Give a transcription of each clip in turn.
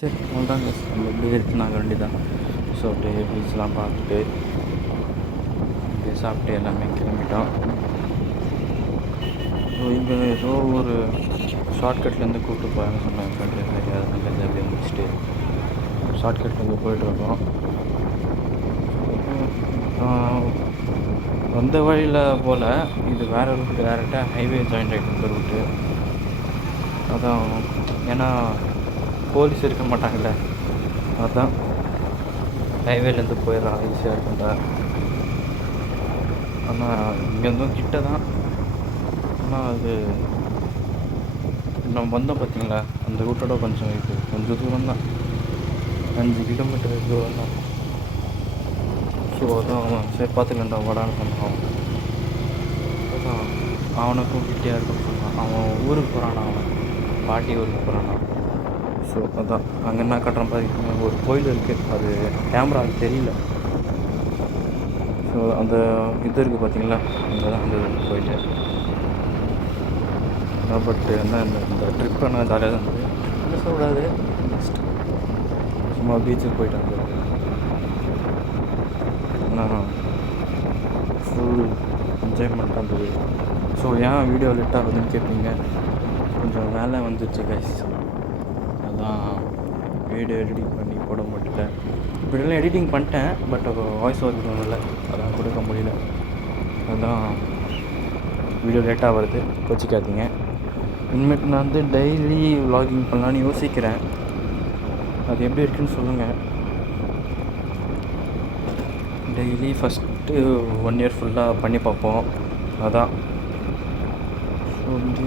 சரி அவ்வளோதாங்க. நம்ம இப்படியே எடுத்துனாங்க வேண்டியதான். ஸோ அப்படியே பீச்லாம் பார்த்துட்டு அப்படியே சாப்பிட்டு எல்லாமே கிளம்பிட்டோம். ஸோ இங்கே ஏதோ ஒரு ஷார்ட்கட்லேருந்து கூப்பிட்டு போகிறாங்க சொன்னாங்க ஃப்ரெண்டு. சரி அதனால அப்படியே முடிச்சுட்டு ஷார்ட்கட்லேருந்து போயிட்டுருக்கோம். வந்த வழியில் போல் இது வேறு ரூட், டேரெக்டாக ஹைவே ஜாயிண்ட் ஆகிட்டு இருந்த ரூட்டு. அதான் ஏன்னா போலீஸ் இருக்க மாட்டாங்கள்ல, அதுதான் ஹைவேலேருந்து போயிடலாம் ஈஸியாக இருக்கும்டா. ஆனால் இங்கேருந்தும் கிட்ட தான். ஆனால் அது நம்ம வந்தோம் பார்த்தீங்களா, அந்த ரூட்டோட கொஞ்சம் இது கொஞ்சம் தூரம் தான், 5 கிலோமீட்டர் தூரம் தான். ஸோ அதான் சரி பார்த்துக்கலாம்டா வடான்னு சொன்னான். அதான் அவனுக்கும் கிட்டே இருக்குன்னு சொன்னான். அவன் ஊருக்கு போகிறானா, அவன் பாட்டி ஊருக்கு போகிறானா. ஸோ அதான் அங்கே என்ன கட்டுறேன் பார்த்தீங்கன்னா ஒரு கோயில் இருக்குது, அது கேமரா தெரியல. ஸோ அந்த இது இருக்குது பார்த்தீங்களா, அங்கே தான் அந்த கோயில். பட் என்ன இந்த ட்ரிப் என்ன ஜாலியாக தான் இருந்தது. என்ன சொல்லக்கூடாது, சும்மா பீச்சுக்கு போயிட்டு வந்தது. ஃபுல் என்ஜாய்மெண்ட் இருந்தது. ஸோ ஏன் வீடியோ லேட் ஆகுதுன்னு கேட்பீங்க, கொஞ்சம் வேலை வந்துச்சு கைஸ். அதான் வீடியோ எடிட்டிங் பண்ணி போட முடியல. இப்படிலாம் எடிட்டிங் பண்ணிட்டேன், பட் வாய்ஸ் ஓவர் கொடுக்கணும்ல, அதான் கொடுக்க முடியல. அதுதான் வீடியோ லேட்டாக வருது, கோச்சிக்காதீங்க. இனிமேட்டு நான் வந்து டெய்லி விலாகிங் பண்ணலான்னு யோசிக்கிறேன். அது எப்படி இருக்குன்னு சொல்லுங்கள். டெய்லி ஃபஸ்ட்டு 1 இயர் ஃபுல்லாக பண்ணி பார்ப்போம். அதான் வந்து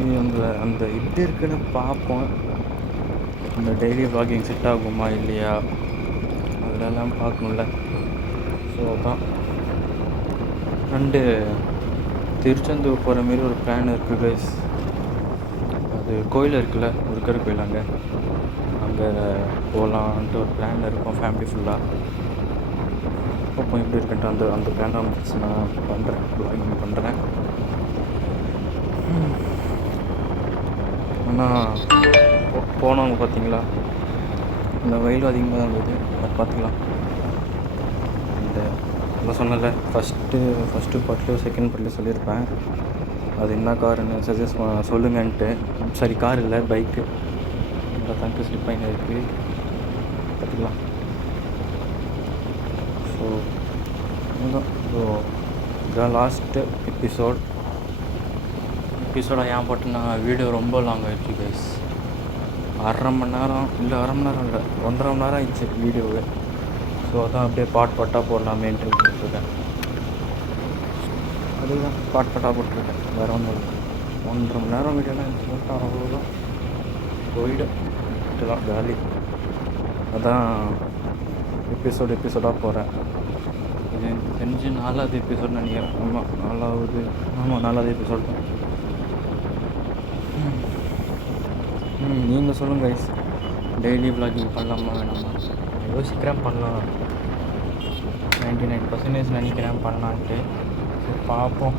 அந்த எப்படி இருக்குன்னு பார்ப்போம். இந்த டெய்லி விலாகிங் செட் ஆகுமா இல்லையா, அதிலெல்லாம் பார்க்கணும்ல. ஸோ அதான் அண்டு திருச்செந்தூர் போகிற மாரி ஒரு பிளான் இருக்குது கைஸ். அது கோயில் இருக்குல்ல, முருகர் கோயில், அங்கே போகலான்ட்டு ஒரு பிளான் இருக்கும் ஃபேமிலி ஃபுல்லாக. அப்போ எப்படி இருக்குன்ட்டு அந்த பிளான் நான் பண்ணுறேன், விலாகிங் பண்ணுறேன். ஆனால் போனவங்க பார்த்தீங்களா, இந்த வெயில் அதிகமாக தான் இருந்தது. அது பார்த்துக்கலாம். இந்த நான் சொன்னல ஃபஸ்ட்டு பார்ட்டில் செகண்ட் பார்ட்டில் சொல்லியிருப்பேன். அது என்ன காருன்னு சஜஸ்ட் சொல்லுங்கன்ட்டு. சரி, கார் இல்லை, பைக்கு. இந்த தங்கு ஸ்லிப் ஆகின இருக்குது, பார்த்துக்கலாம். ஸோ இதுதான். ஸோ இதான் லாஸ்ட்டு எபிசோடாக ஏன் போட்டுன்னா வீடியோ ரொம்ப லாங் ஆகிடுச்சு கைஸ். 1/2 மணி நேரம் இல்லை, 1/2 மணி நேரம் இல்லை, 1.5 மணி நேரம் ஆயிடுச்சு வீடியோவு. ஸோ அதான் அப்படியே பாட்டாக போடலாமேன்ட்டு போட்டுருக்கேன். அதுதான் பாட்டாக போட்டிருக்கேன், வேறு ஒன்றும் இல்லை. 1.5 மணி நேரம் வீடியோலாம் போட்டால் அவ்வளோதான், போயிடும். இதுதான் ஜாலி. அதான் எபிசோடாக போகிறேன். இது தெரிஞ்சு 4வது எபிசோடு நினைக்கிறேன். ஆமாம் 4வது எபிசோடு தான். நீங்கள் சொல்லுங்கள் கைஸ், டெய்லி விலாகிங் பண்ணலாமா வேணாமா? யோசிக்கிறேன், பண்ணலாம். 99% நினைக்கிறேன் பண்ணலான்ட்டு. பார்ப்போம்.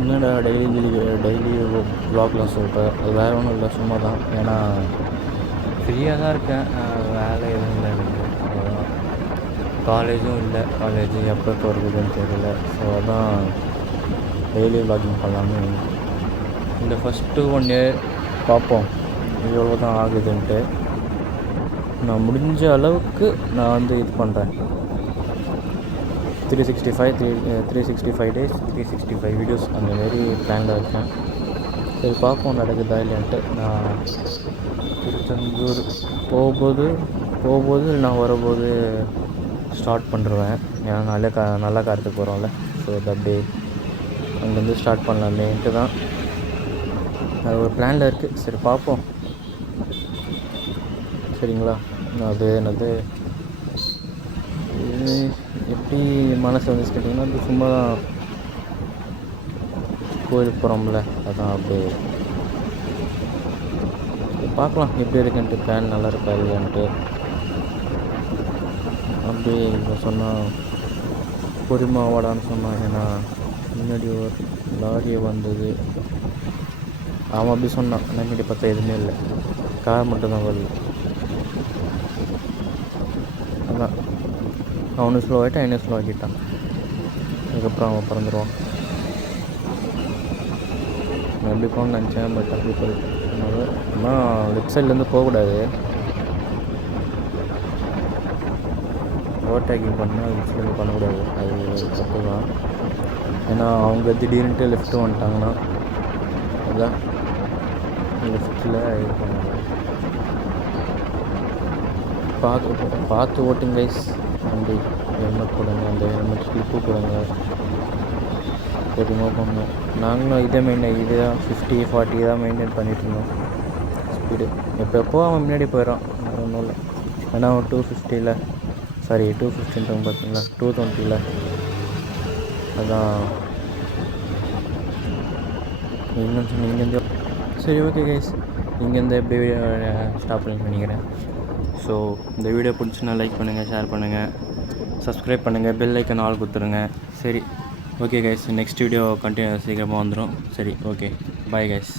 என்னடா டெய்லி விலாக்லாம் சொல்கிறேன், அது வேறு ஒன்றும் இல்லை, சும்மா தான். ஏன்னா ஃப்ரீயாக தான் இருக்கேன், வேலை எதுவும் இல்லை எனக்கு. காலேஜும் இல்லை, காலேஜ் எப்போ போகிறதுன்னு தெரியல. ஸோ அதான் டெய்லி விலாகிங் பண்ணலான்னு. இந்த ஃபஸ்ட்டு 1 இயர் பார்ப்போம் எவ்வளோ தான் ஆகுதுன்ட்டு. நான் முடிஞ்ச அளவுக்கு நான் வந்து இது பண்ணுறேன். 365 டேஸ் 365 வீடியோஸ் அந்தமாரி பிளானில் இருக்கேன். சரி பார்ப்போம் நடக்குதா இல்லைன்ட்டு. நான் திருச்செந்தூர் போகும்போது நான் வரும்போது ஸ்டார்ட் பண்ணுறேன். ஏன்னா நல்ல காரத்துக்கு போகிறோம்ல. ஸோ அது அப்படியே அங்கேருந்து ஸ்டார்ட் பண்ணலாமேன்ட்டு தான் அது ஒரு பிளானில் இருக்குது. சரி பார்ப்போம், சரிங்களா? அது என்னது எப்படி மனசு வந்து கேட்டிங்கன்னா, அது சும்மா தான் கோயிலுக்கு போகிறோம்ல, அதான் அப்படியே பார்க்கலாம் எப்படி இருக்குன்ட்டு. பிளான் நல்லா இருக்கா இல்லையான்ட்டு. அப்படியே சொன்னால் பொறுமாவாடான்னு சொன்னான். ஏன்னா முன்னாடி ஒரு லாரியை வந்தது, அவன் அப்படி சொன்னான். முன்னாடி பார்த்தா எதுவுமே இல்லை, கார் மட்டும்தான் வருது. அதான் அவனு ஸ்லோ ஆகிட்டான், என்ன ஸ்லோ ஆக்கிட்டான். அதுக்கப்புறம் அவன் பிறந்துடுவான். நான் எப்படி போகணும்னு நினச்சேன், பட் அப்படி போயிட்டு ஆனால் லெஃப்ட் சைட்லேருந்து போகக்கூடாது. ஓவர்டேக்கிங் பண்ணால் லெஃப்ட் சைட்லேருந்து பண்ணக்கூடாது, அது தப்பு தான். ஏன்னா அவங்க திடீர்னுட்டு லெஃப்ட்டு வந்துட்டாங்கன்னா அதான் லெஃப்ட்டில் இது பண்ணக்கூடாது. பார்த்து ஓட்டுங்க கைஸ். வண்டி ஹெல்மெட் போடுங்க, அந்த ஹெல்மெட் ஸ்லிப்பு போடுங்க, பொறுமையாக போகணும். நாங்களும் இதே இதுதான் 50-40 தான் மெயின்டைன் பண்ணிகிட்ருந்தோம் ஸ்பீடு. எப்போ அவன் முன்னாடி போயிடறான், ஒன்றும் இல்லை. ஏன்னா அவன் 250 250 பார்த்தீங்களா, 220 அதான் இங்கேருந்து. சரி, ஓகே கைஸ், இங்கேருந்து எப்படி வீடியோ ஸ்டாப் பண்ணி பண்ணிக்கிறேன். ஸோ இந்த வீடியோ பிடிச்சுன்னா லைக் பண்ணுங்கள், ஷேர் பண்ணுங்கள், சப்ஸ்கிரைப் பண்ணுங்கள், பெல் ஐக்கன் ஆல் கொடுத்துருங்க. சரி, okay guys, next video continue சீக்கிரமாக வந்துடும். சரி, ஓகே, பாய் கைஸ்.